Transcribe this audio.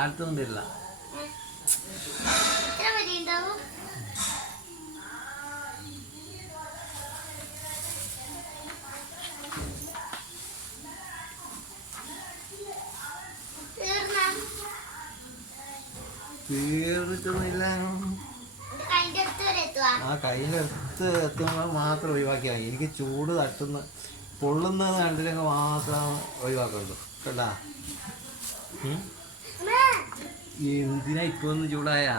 അടുത്തൊന്നും തരില്ല. തീർന്നിട്ടൊന്നുമില്ല. ആ കയ്യിൻ്റെ അടുത്ത് എത്തുമ്പോൾ മാത്രം ഒഴിവാക്കിയാൽ മതി. എനിക്ക് ചൂട് തട്ടുന്ന പൊള്ളുന്നത് കണ്ടില്ലെങ്കിൽ മാത്രം ഒഴിവാക്കുള്ളൂ കേട്ടാ. എന്തിനാ ഇപ്പൊ ഒന്ന് ചൂടായാ?